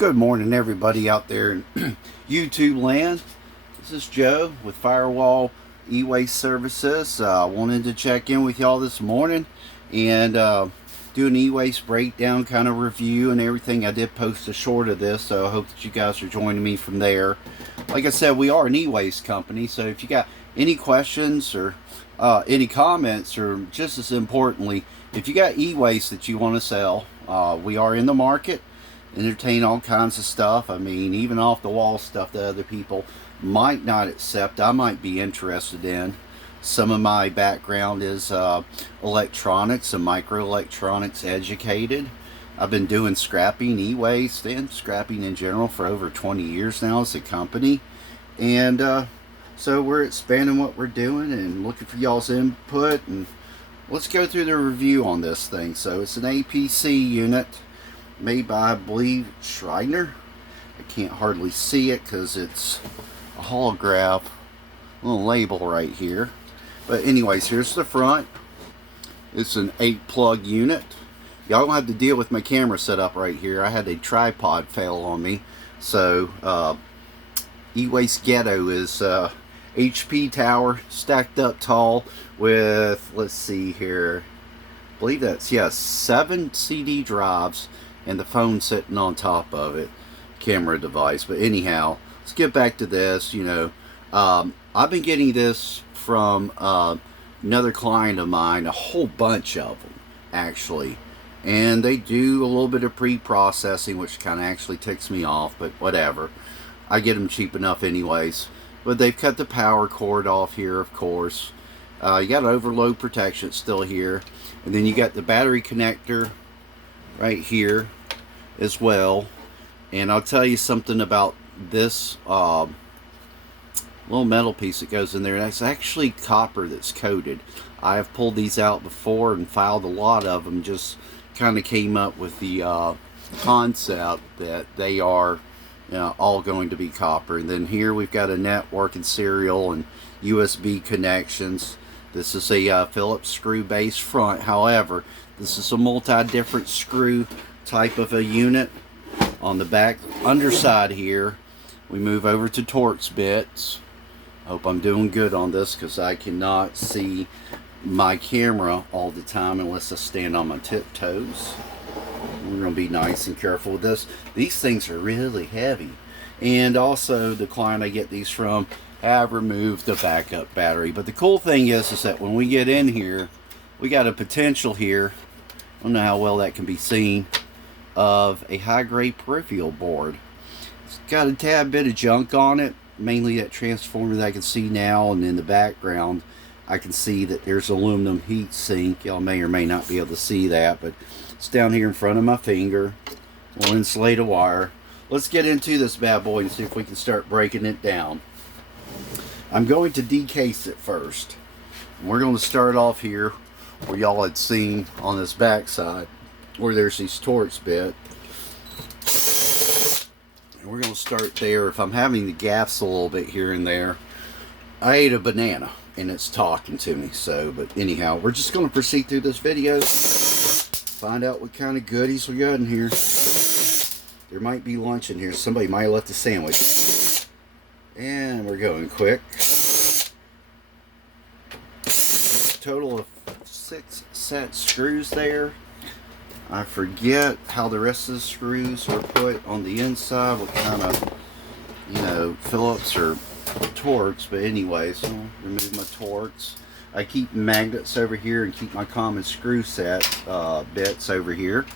Good morning, everybody out there in YouTube land. This is Joe with Firewall E-Waste Services. I wanted to check in with y'all this morning and do an e-waste breakdown kind of review and everything. I did post a short of this, so I hope that you guys are joining me from there. Like I said, we are an e-waste company, so if you got any questions or any comments, or just as importantly, if you got e-waste that you want to sell, we are in the market. Entertain all kinds of stuff. I mean, even off the wall stuff that other people might not accept, I might be interested in. Some of my background is electronics and microelectronics educated. I've been doing scrapping, e-waste, and scrapping in general for over 20 years now as a company. And so we're expanding what we're doing and looking for y'all's input. And let's go through the review on this thing. So it's an APC unit made by, I believe, Schneider. I can't hardly see it because it's a holograph little label right here. But anyways, here's the front. It's an 8-plug unit. Y'all don't have to deal with my camera setup right here. I had a tripod fail on me. So E-Waste Ghetto is HP tower stacked up tall with, let's see here, I believe that's, yeah, 7 CD drives and the phone sitting on top of it, camera device. But anyhow, let's get back to this. You know, I've been getting this from another client of mine, a whole bunch of them actually, and they do a little bit of pre-processing, which kind of actually ticks me off, but whatever, I get them cheap enough anyways. But they've cut the power cord off here, of course. You got overload protection still here, and then you got the battery connector right here as well. And I'll tell you something about this little metal piece that goes in there. That's actually copper that's coated. I have pulled these out before and filed a lot of them. Just kind of came up with the concept that they are, you know, all going to be copper. And then here we've got a network and serial and USB connections. This is a Phillips screw base front. However, this is a multi-different screw type of a unit. On the back underside here, we move over to Torx bits. Hope I'm doing good on this because I cannot see my camera all the time unless I stand on my tiptoes. We're going to be nice and careful with this. These things are really heavy. And also, the client I get these from have removed the backup battery. But the cool thing is that when we get in here, we got a potential here, I don't know how well that can be seen, of a high-grade peripheral board. It's got a tad bit of junk on it, mainly that transformer that I can see now, and in the background I can see that there's aluminum heat sink. Y'all may or may not be able to see that, but it's down here in front of my finger. We'll insulate a wire. Let's get into this bad boy and see if we can start breaking it down. I'm going to decase it first. We're going to start off here where y'all had seen on this back side where there's these Torx bit. And we're going to start there. If I'm having the gaps a little bit here and there, I ate a banana and it's talking to me. So, but anyhow, we're just going to proceed through this video, find out what kind of goodies we got in here. There might be lunch in here. Somebody might have left a sandwich. And we're going quick. Total of 6 set screws there. I forget how the rest of the screws are put on the inside, what kind of, you know, Phillips or Torx. But anyways, I'll remove my Torx. I keep magnets over here and keep my common screw set bits over here.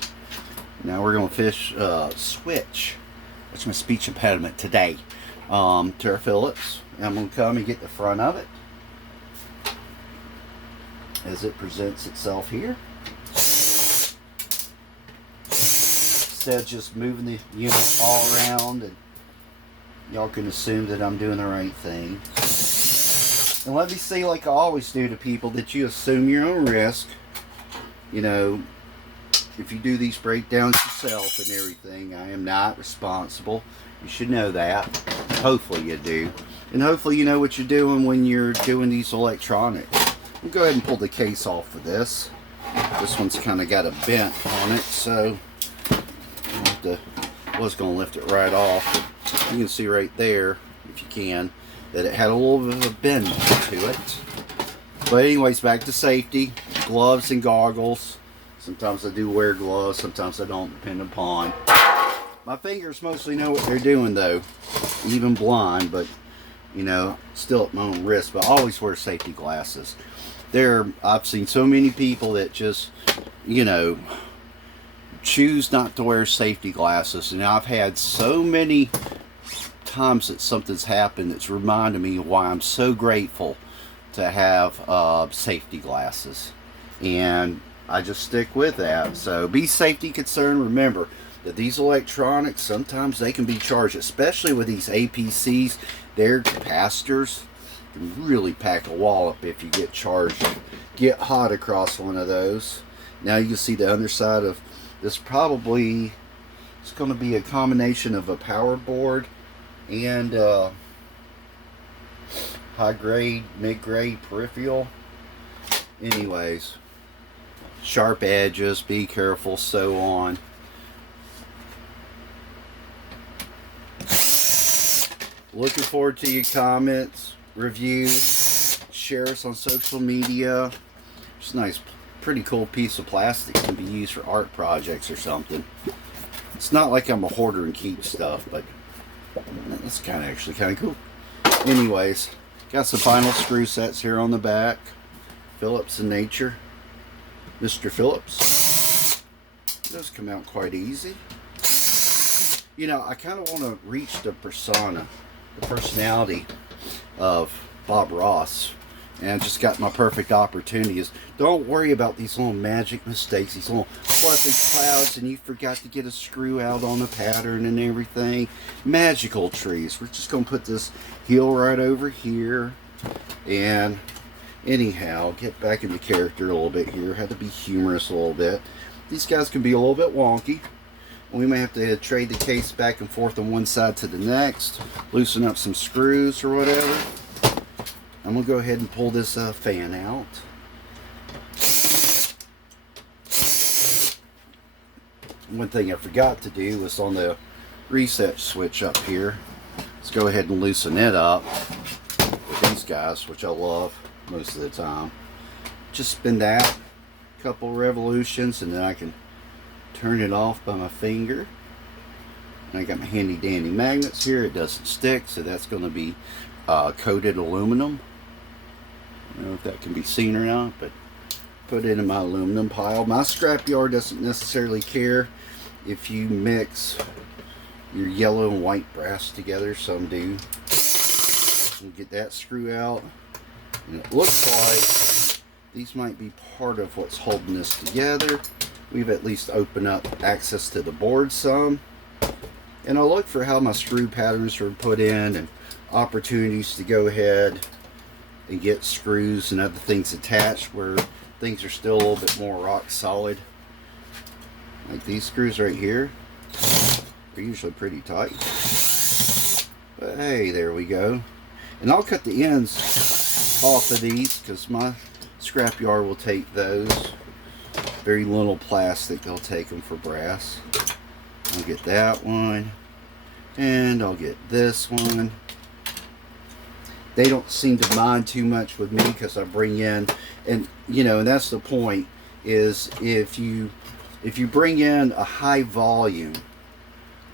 Now we're going to switch. That's my speech impediment today. To our Phillips. I'm going to come and get the front of it as it presents itself here. Instead of just moving the unit all around, and y'all can assume that I'm doing the right thing. And let me say, like I always do to people, that you assume your own risk. You know, if you do these breakdowns yourself and everything, I am not responsible. You should know that. Hopefully you do. And hopefully you know what you're doing when you're doing these electronics. We'll go ahead and pull the case off for this. This one's kind of got a bent on it, so I'll have to was going to lift it right off. But you can see right there, if you can, that it had a little bit of a bend to it. But anyways, back to safety. Gloves and goggles. Sometimes I do wear gloves, sometimes I don't, depending upon. My fingers mostly know what they're doing though, even blind, but you know, still at my own risk. But I always wear safety glasses. I've seen so many people that just, you know, choose not to wear safety glasses. And I've had so many times that something's happened that's reminded me of why I'm so grateful to have safety glasses. And I just stick with that. So be safety concerned. Remember that these electronics, sometimes they can be charged, especially with these APCs. Their capacitors can really pack a wallop if you get charged. Get hot across one of those. Now you can see the underside of this. Probably it's going to be a combination of a power board and high grade, mid grade peripheral. Anyways, sharp edges, be careful, so on. Looking forward to your comments, reviews, share us on social media. It's a nice, pretty cool piece of plastic, can be used for art projects or something. It's not like I'm a hoarder and keep stuff, but that's actually kind of cool. Anyways, got some final screw sets here on the back. Phillips in nature. Mr. Phillips. Those come out quite easy. You know, I kind of want to reach the persona, the personality of Bob Ross. And I just got my perfect opportunity. Is don't worry about these little magic mistakes, these little fluffy clouds, and you forgot to get a screw out on the pattern and everything. Magical trees. We're just going to put this heel right over here. And anyhow, get back into character a little bit here. Had to be humorous a little bit. These guys can be a little bit wonky. We may have to trade the case back and forth on one side to the next. Loosen up some screws or whatever. I'm going to go ahead and pull this fan out. One thing I forgot to do was on the reset switch up here. Let's go ahead and loosen it up with these guys, which I love most of the time. Just spin that a couple revolutions and then I can turn it off by my finger. And I got my handy dandy magnets here. It doesn't stick, so that's going to be coated aluminum. I don't know if that can be seen or not, but put it in my aluminum pile. My scrapyard doesn't necessarily care if you mix your yellow and white brass together. Some do. We'll get that screw out. And it looks like these might be part of what's holding this together. We've at least opened up access to the board some. And I'll look for how my screw patterns are put in and opportunities to go ahead and get screws and other things attached where things are still a little bit more rock solid. Like these screws right here. They're usually pretty tight. But hey, there we go. And I'll cut the ends off of these because my scrapyard will take those. Very little plastic, they'll take them for brass. I'll get that one. And I'll get this one. They don't seem to mind too much with me because I bring in, and you know, and that's the point, is if you bring in a high volume,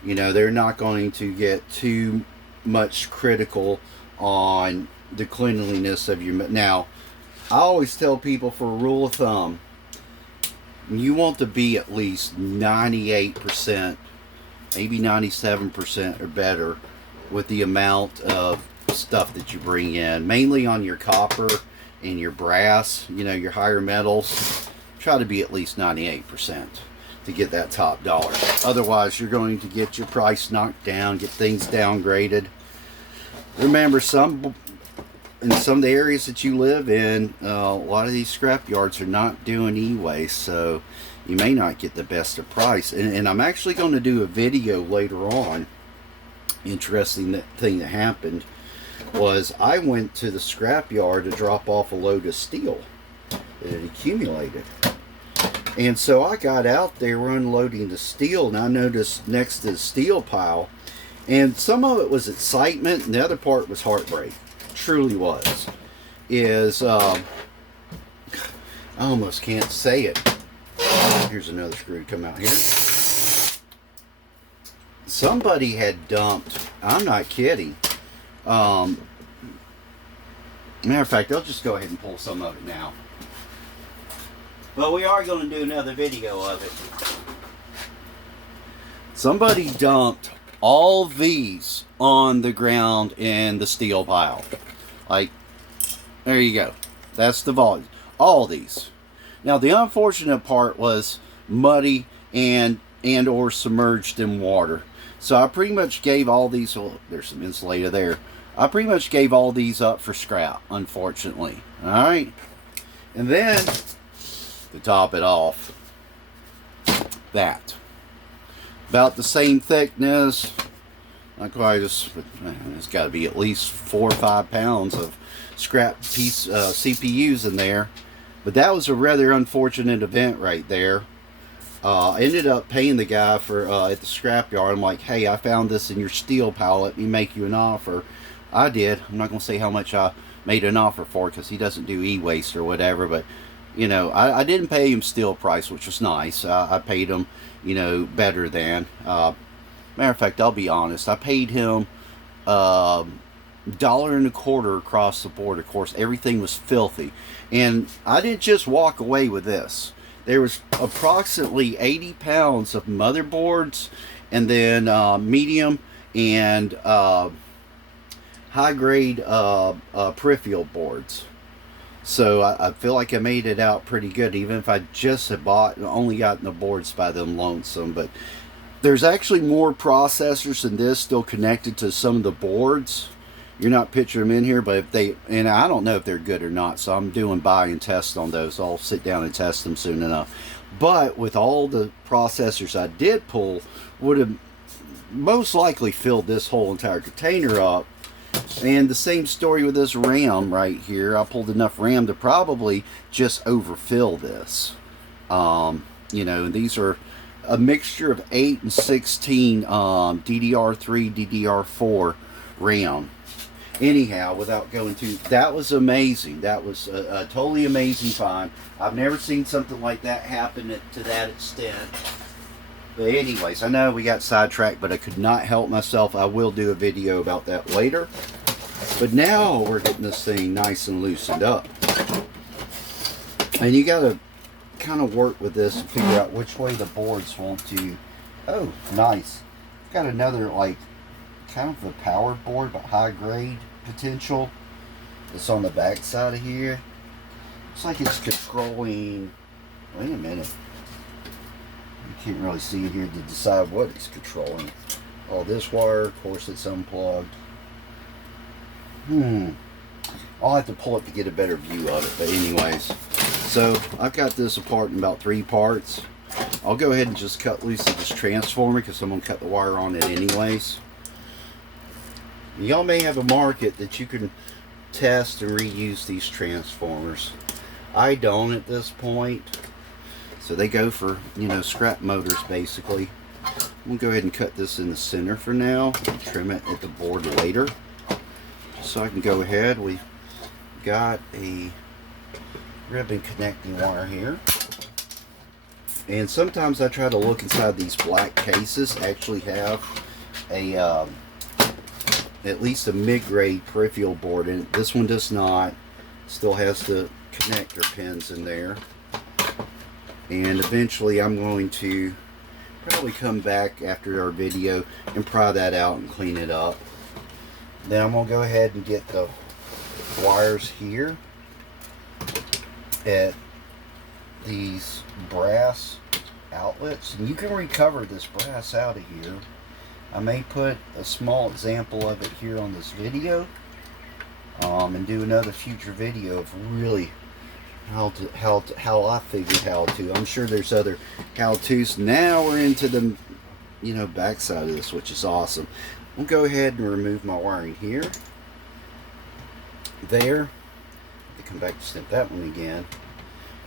you know, they're not going to get too much critical on the cleanliness of your. Now, I always tell people, for a rule of thumb, you want to be at least 98%, maybe 97% or better with the amount of stuff that you bring in, mainly on your copper and your brass, you know, your higher metals. Try to be at least 98% to get that top dollar. Otherwise, you're going to get your price knocked down, get things downgraded. Remember, in some of the areas that you live in, a lot of these scrap yards are not doing e-waste, so you may not get the best of price. And I'm actually going to do a video later on. Interesting thing that happened was I went to the scrap yard to drop off a load of steel that had accumulated. And so I got out there, we're unloading the steel, and I noticed next to the steel pile, and some of it was excitement, and the other part was heartbreak. Truly was. I almost can't say it. Here's another screw to come out here. Somebody had dumped, I'm not kidding. Matter of fact, I'll just go ahead and pull some of it now. But we are going to do another video of it. Somebody dumped all these on the ground in the steel pile. Like, there you go. That's the volume. All these. Now, the unfortunate part was muddy and or submerged in water. So I pretty much gave all these, oh, there's some insulator there. I pretty much gave all these up for scrap, unfortunately. Alright? And then, to top it off, that. About the same thickness. Not quite as, it's got to be at least 4 or 5 pounds of scrap piece CPUs in there. But that was a rather unfortunate event right there. I ended up paying the guy for at the scrapyard. I'm like, hey, I found this in your steel pile. Let me make you an offer. I did. I'm not going to say how much I made an offer for, because he doesn't do e-waste or whatever. But, you know, I didn't pay him steel price, which was nice. I paid him, you know, better than. Matter of fact, I'll be honest. I paid him $1.25 across the board. Of course, everything was filthy. And I didn't just walk away with this. There was approximately 80 pounds of motherboards, and then medium and high-grade peripheral boards. So I feel like I made it out pretty good, even if I just had bought and only gotten the boards by them lonesome. But there's actually more processors than this still connected to some of the boards. You're not picturing them in here, but if they, and I don't know if they're good or not, so I'm doing buy and test on those. I'll sit down and test them soon enough. But with all the processors I did pull, would have most likely filled this whole entire container up. And the same story with this RAM right here. I pulled enough RAM to probably just overfill this. You know, these are a mixture of 8 and 16 DDR3, DDR4 RAM. Anyhow, without going to, that was amazing. That was a totally amazing find. I've never seen something like that happen to that extent. But anyways, I know we got sidetracked, but I could not help myself. I will do a video about that later. But now we're getting this thing nice and loosened up. And you got to kind of work with this and figure out which way the boards want to. Oh, nice. Got another, like, kind of a power board, but high grade potential. It's on the back side of here. Looks like it's controlling. Wait a minute. You can't really see it here to decide what it's controlling. Oh, this wire, of course, it's unplugged. I'll have to pull it to get a better view of it. But anyways, so I've got this apart in about 3 parts. I'll go ahead and just cut loose of this transformer, because I'm going to cut the wire on it anyways. Y'all may have a market that you can test and reuse these transformers. I don't at this point. So they go for, you know, scrap motors basically. I'm going to go ahead and cut this in the center for now. Trim it at the board later. So I can go ahead. We've got a ribbon connecting wire here. And sometimes I try to look inside these black cases. Actually have a at least a mid-grade peripheral board in it. This one does not. Still has the connector pins in there. And eventually I'm going to probably come back after our video and pry that out and clean it up. Then I'm going to go ahead and get the wires here at these brass outlets. And you can recover this brass out of here. I may put a small example of it here on this video, and do another future video of really how I figured how to. I'm sure there's other how-tos. Now we're into the, you know, backside of this, which is awesome. I'll go ahead and remove my wiring here, there. To come back to snip that one again.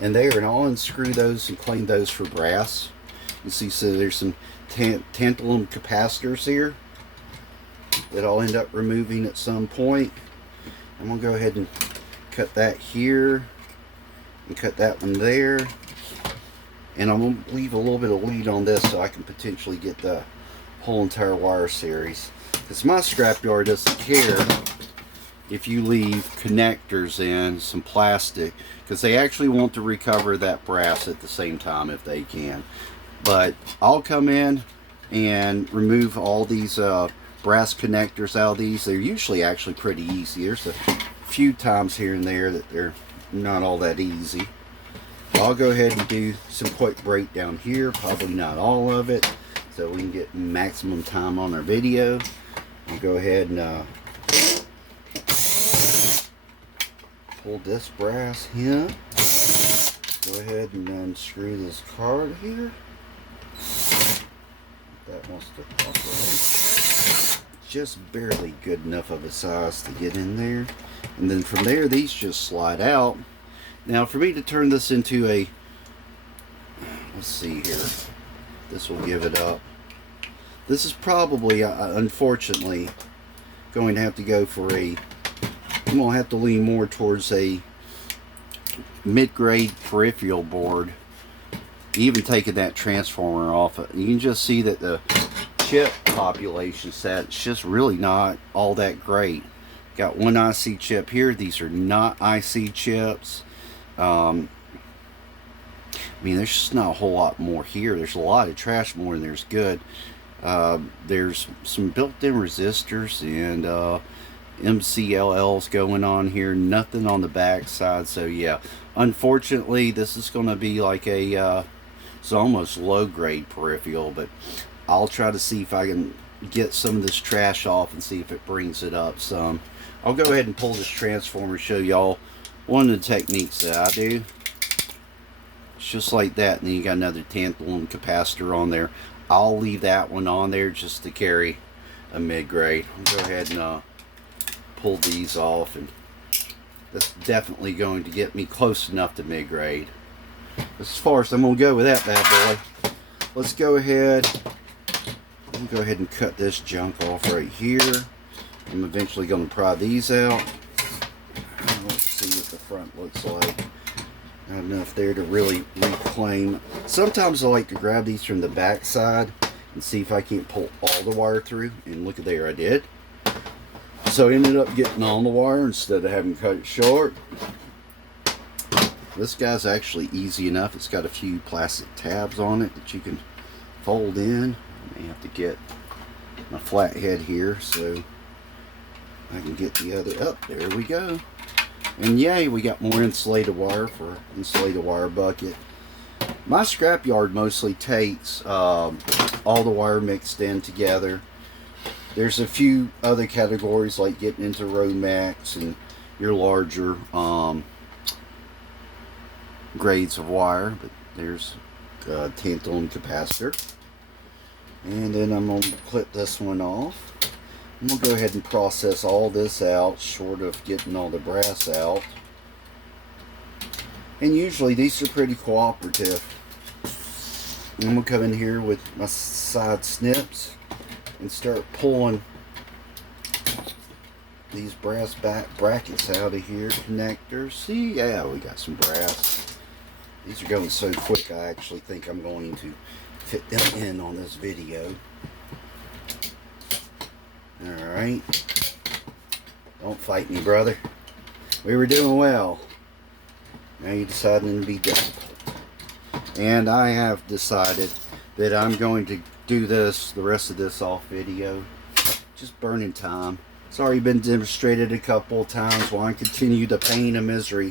in there, and I'll unscrew those and clean those for brass. You see, so there's some tantalum capacitors here that I'll end up removing at some point. I'm gonna go ahead and cut that here and cut that one there, and I'm gonna leave a little bit of lead on this so I can potentially get the whole entire wire series, because my scrapyard doesn't care if you leave connectors in, some plastic, because they actually want to recover that brass at the same time if they can. But I'll come in and remove all these brass connectors out of these. They're usually actually pretty easy. There's a few times here and there that they're not all that easy. I'll go ahead and do some quick breakdown here, probably not all of it, so we can get maximum time on our video. I'll go ahead and pull this brass here. Go ahead and unscrew this card here. That wants to operate. Just barely good enough of a size to get in there. And then from there, these just slide out. Now for me to turn this into a, let's see here, this will give it up. This is probably, unfortunately, going to have to go for a, I'm going to have to lean more towards a mid-grade peripheral board. Even taking that transformer off, you can just see that the chip population set, it's just really not all that great. Got one IC chip here. These are not IC chips. I mean, there's just not a whole lot more here. There's a lot of trash more than there's good. There's some built-in resistors and MCLLs going on here. Nothing on the back side. So yeah, unfortunately, this is going to be like a it's almost low-grade peripheral, but I'll try to see if I can get some of this trash off and see if it brings it up some. I'll go ahead and pull this transformer, show y'all one of the techniques that I do. It's just like that, and then you got another tantalum capacitor on there. I'll leave that one on there just to carry a mid-grade. I'll go ahead and pull these off, and that's definitely going to get me close enough to mid-grade. As far as I'm going to go with that bad boy, let's go ahead and cut this junk off right here. I'm eventually going to pry these out. Let's see what the front looks like. Not enough there to really reclaim. Sometimes I like to grab these from the back side and see if I can't pull all the wire through. And look at there, I did. So I ended up getting on the wire instead of having cut it short. This guy's actually easy enough. It's got a few plastic tabs on it that you can fold in. I may have to get my flathead here so I can get the other up. There we go. And yay, we got more insulated wire for insulated wire bucket. My scrapyard mostly takes all the wire mixed in together. There's a few other categories like getting into Romax and your larger grades of wire, but there's a tantalum capacitor. And then I'm going to clip this one off. I'm going to go ahead and process all this out, short of getting all the brass out. And usually these are pretty cooperative. I'm going to come in here with my side snips and start pulling these brass back brackets out of here, connectors. See, yeah, we got some brass. These are going so quick, I actually think I'm going to fit them in on this video. Alright. Don't fight me, brother. We were doing well. Now you're deciding to be difficult. And I have decided that I'm going to do this, the rest of this off video. Just burning time. It's already been demonstrated a couple of times while I continue the pain and misery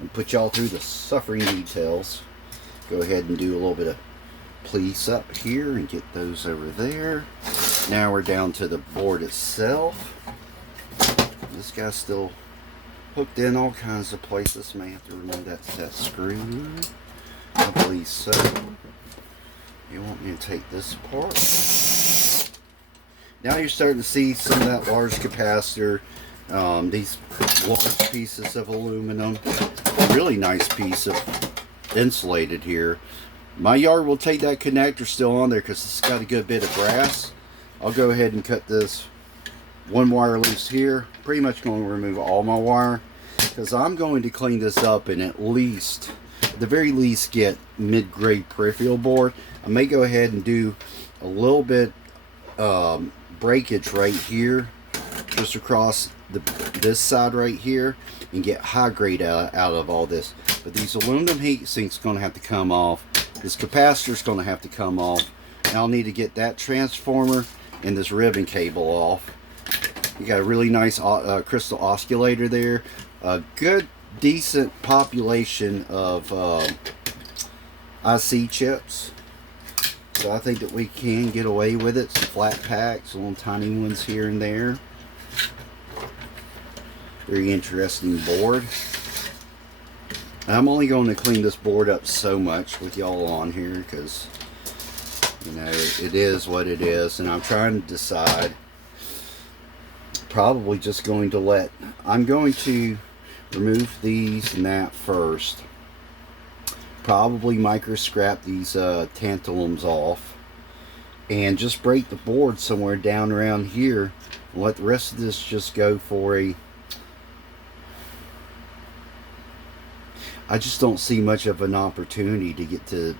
and put y'all through the suffering details. Go ahead and do a little bit of police up here and get those over there. Now we're down to the board itself. This guy's still hooked in all kinds of places. May have to remove that screw. I believe so. You want me to take this apart? Now you're starting to see some of that large capacitor. These large pieces of aluminum. A really nice piece of insulated here. My yard will take that connector still on there because it's got a good bit of brass. I'll go ahead and cut this one wire loose here. Pretty much going to remove all my wire because I'm going to clean this up and at the very least get mid-grade peripheral board. I may go ahead and do a little bit breakage right here, just across this side right here, and get high grade out of all this. But these aluminum heat sinks going to have to come off. This capacitor is going to have to come off. And I'll need to get that transformer and this ribbon cable off. You got a really nice crystal oscillator there. A good, decent population of IC chips. So I think that we can get away with it. Some flat packs, little tiny ones here and there. Very interesting board. I'm only going to clean this board up so much with y'all on here because, you know, it is what it is. And I'm trying to decide. Probably just going to I'm going to remove these and that first. Probably micro scrap these tantalums off and just break the board somewhere down around here and let the rest of this just go for I just don't see much of an opportunity to get to.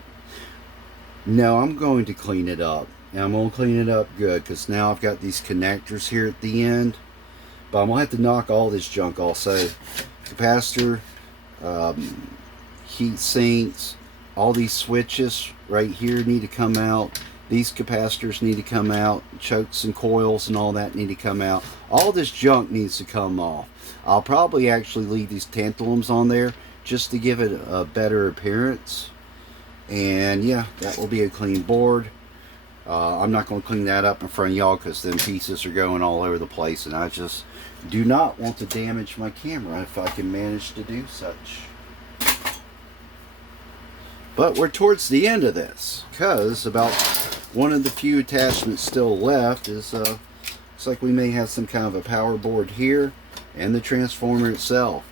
No, I'm going to clean it up. And I'm going to clean it up good because now I've got these connectors here at the end. But I'm going to have to knock all this junk off. So capacitor, heat sinks, all these switches right here need to come out. These capacitors need to come out. Chokes and coils and all that need to come out. All this junk needs to come off. I'll probably actually leave these tantalums on there just to give it a better appearance. And yeah, that will be a clean board. I'm not going to clean that up in front of y'all because then pieces are going all over the place, and I just do not want to damage my camera if I can manage to do such. But we're towards the end of this because about one of the few attachments still left is looks like we may have some kind of a power board here and the transformer itself.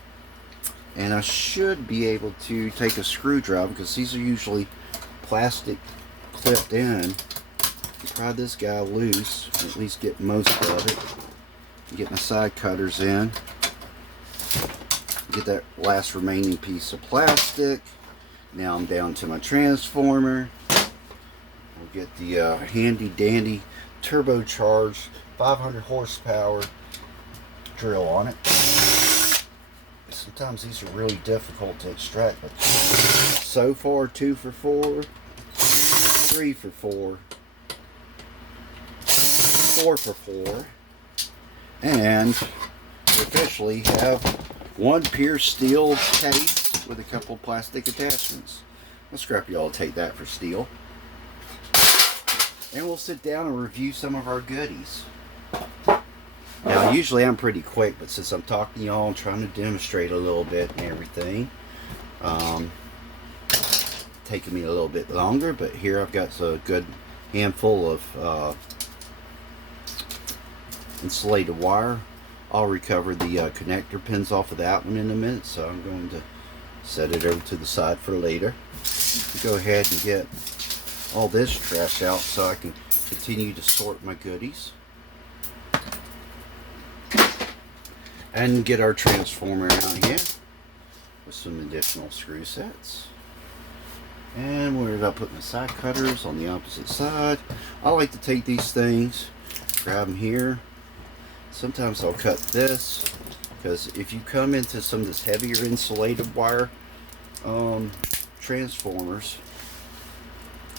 And I should be able to take a screwdriver because these are usually plastic clipped in. Pry this guy loose, at least get most of it. Get my side cutters in. Get that last remaining piece of plastic. Now I'm down to my transformer. We'll get the handy dandy turbocharged 500 horsepower drill on it. Sometimes these are really difficult to extract, but so far 2 for 4, 3 for 4, 4 for 4, and we officially have one pure steel case with a couple plastic attachments. I'll scrap y'all to take that for steel. And we'll sit down and review some of our goodies. Now, usually I'm pretty quick, but since I'm talking to y'all and trying to demonstrate a little bit and everything, taking me a little bit longer, but here I've got a good handful of insulated wire. I'll recover the connector pins off of that one in a minute, so I'm going to set it over to the side for later. Go ahead and get all this trash out so I can continue to sort my goodies. And get our transformer out here with some additional screw sets. And where did I put my side cutters? On the opposite side. I like to take these things, grab them here. Sometimes I'll cut this, because if you come into some of this heavier insulated wire transformers,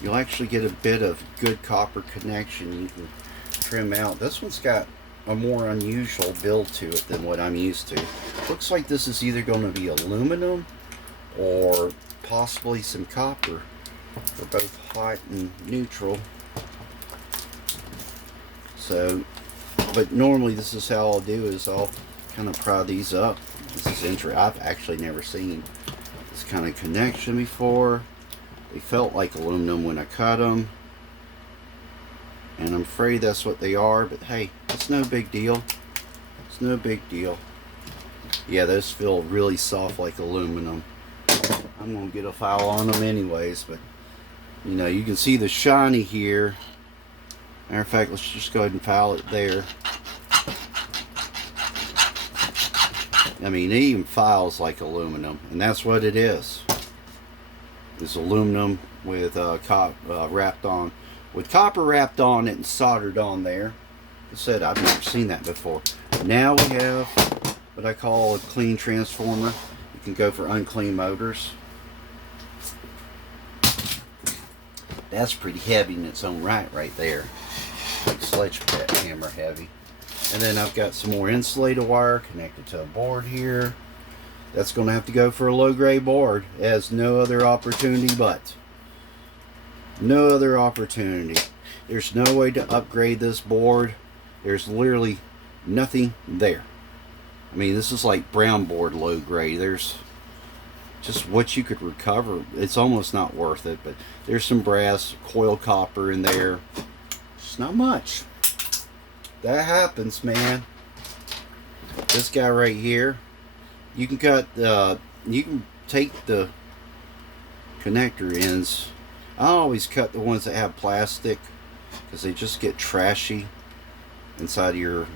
you'll actually get a bit of good copper connection you can trim out. This one's got a more unusual build to it than what I'm used to. Looks like this is either going to be aluminum or possibly some copper for both hot and neutral. So, but normally this is how I'll do is I'll kind of pry these up. This is interesting. I've actually never seen this kind of connection before. They felt like aluminum when I cut them, and I'm afraid that's what they are, but hey, it's no big deal. It's no big deal. Yeah, those feel really soft like aluminum. I I'm going to get a file on them anyways, but you know, you can see the shiny here. Matter of fact, let's just go ahead and file it there. I mean, it even files like aluminum, and that's what it is. It's aluminum with wrapped on, with copper wrapped on it and soldered on there. Like I said, I've never seen that before. Now we have what I call a clean transformer. You can go for unclean motors. That's pretty heavy in its own right there. Like sledgehammer heavy. And then I've got some more insulated wire connected to a board here. That's going to have to go for a low grade board. It has no other opportunity but. No other opportunity. There's no way to upgrade this board. There's literally nothing there. I mean, this is like brown board low grade. There's just what you could recover. It's almost not worth it, but there's some brass, coil copper in there. It's not much. That happens, man. This guy right here, you can cut you can take the connector ends. I always cut the ones that have plastic because they just get trashy inside of your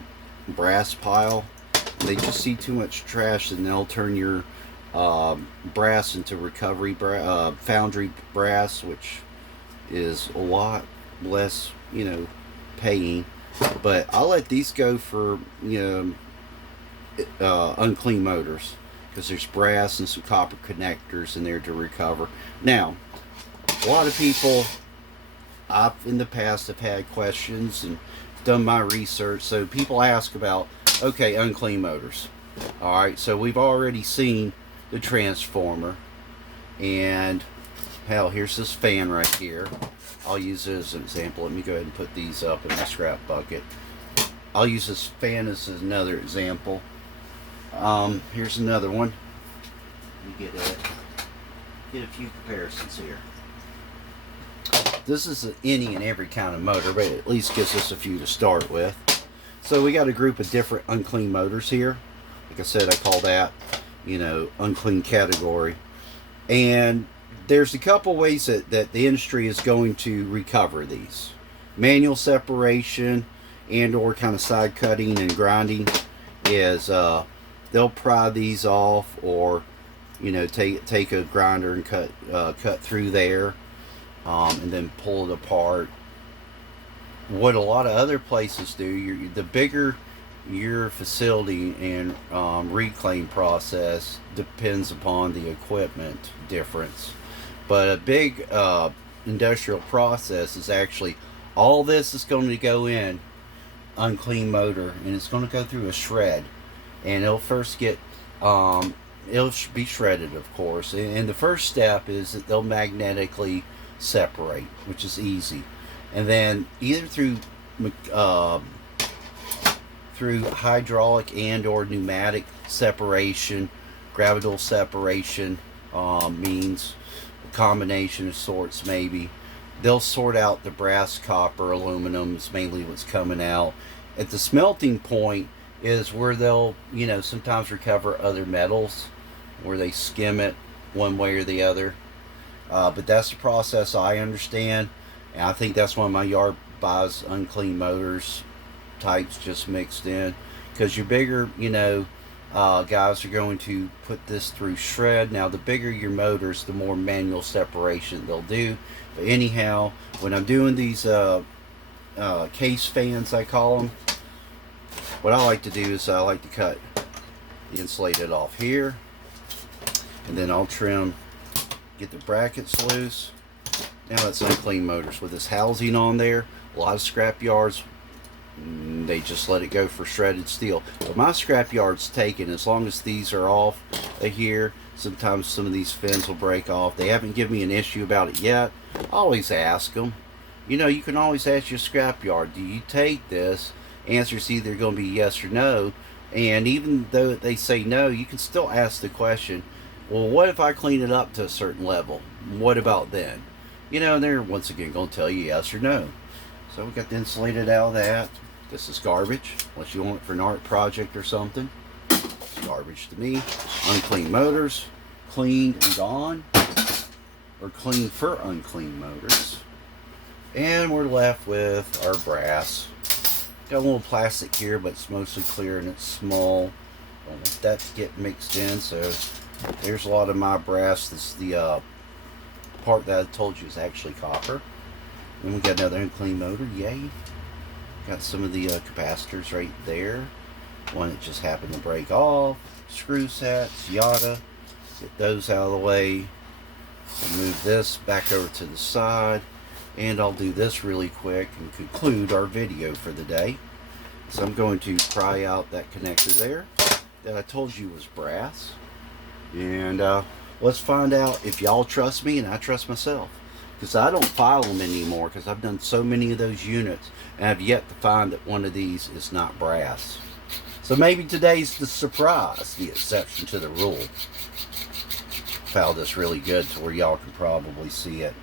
brass pile. They just see too much trash and they'll turn your brass into recovery foundry brass, which is a lot less, you know, paying. But I'll let these go for, you know, unclean motors because there's brass and some copper connectors in there to recover. Now, a lot of people, I've in the past have had questions and done my research. So people ask about, okay, unclean motors. All right, so we've already seen the transformer, and hell, here's this fan right here. I'll use it as an example. Let me go ahead and put these up in my scrap bucket. I'll use this fan as another example. Here's another one. Let me get a few comparisons here. This is any and every kind of motor, but it at least gives us a few to start with. So we got a group of different unclean motors here. Like I said, I call that, you know, unclean category. And there's a couple ways that the industry is going to recover these. Manual separation and or kind of side cutting and grinding is they'll pry these off, or you know, take a grinder and cut through there and then pull it apart. What a lot of other places do, the bigger your facility and reclaim process depends upon the equipment difference. But a big industrial process is actually, all this is going to go in unclean motor, and it's going to go through a shred, and it'll first get it'll be shredded, of course, and the first step is that they'll magnetically separate, which is easy, and then either through hydraulic and or pneumatic separation, gravital separation means a combination of sorts. Maybe they'll sort out the brass, copper, aluminum is mainly what's coming out. At the smelting point is where they'll, you know, sometimes recover other metals, where they skim it one way or the other. But that's the process I understand, and I think that's why my yard buys unclean motors types just mixed in, because your bigger, you know, guys are going to put this through shred. Now the bigger your motors, the more manual separation they'll do. But anyhow, when I'm doing these case fans, I call them, what I like to do is I like to cut the insulated off here, and then I'll trim, get the brackets loose. Now it's unclean motors with this housing on there. A lot of scrap yards, they just let it go for shredded steel. But my scrap yard's taken as long as these are off here. Sometimes some of these fins will break off. They haven't given me an issue about it yet. I always ask them. You know, you can always ask your scrap yard, do you take this? Answer's either going to be yes or no. And even though they say no, you can still ask the question, well, what if I clean it up to a certain level? What about then? You know, and they're once again going to tell you yes or no. So we got the insulated out of that. This is garbage, unless you want it for an art project or something. It's garbage to me. Unclean motors, cleaned and gone. or clean for unclean motors. And we're left with our brass. Got a little plastic here, but it's mostly clear and it's small. Don't want that to get mixed in, so there's a lot of my brass. This is the part that I told you is actually copper. Then we got another unclean motor, yay. Got some of the capacitors right there. One that just happened to break off. Screw sets, yada. Get those out of the way. I'll move this back over to the side. And I'll do this really quick and conclude our video for the day. So I'm going to pry out that connector there that I told you was brass. And let's find out if y'all trust me and I trust myself. Because I don't file them anymore because I've done so many of those units and I've yet to find that one of these is not brass. So maybe today's the surprise, the exception to the rule. Filed this really good to where y'all can probably see it.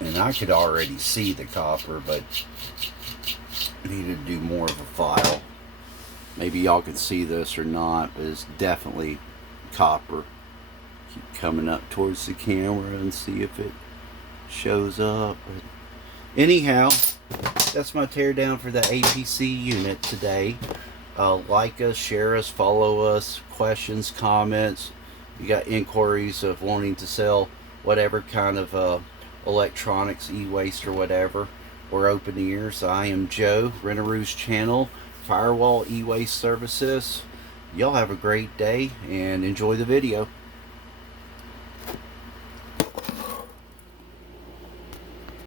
And I could already see the copper, but I needed to do more of a file. Maybe y'all can see this or not, but it's definitely copper. Keep coming up towards the camera and see if it shows up. But anyhow, that's my teardown for the APC unit today. Like us, share us, follow us, questions, comments. You got inquiries of wanting to sell whatever kind of electronics, e-waste or whatever. We're open ears. I am Joe, Renaroo's channel, Firewall E-Waste Services. Y'all have a great day and enjoy the video.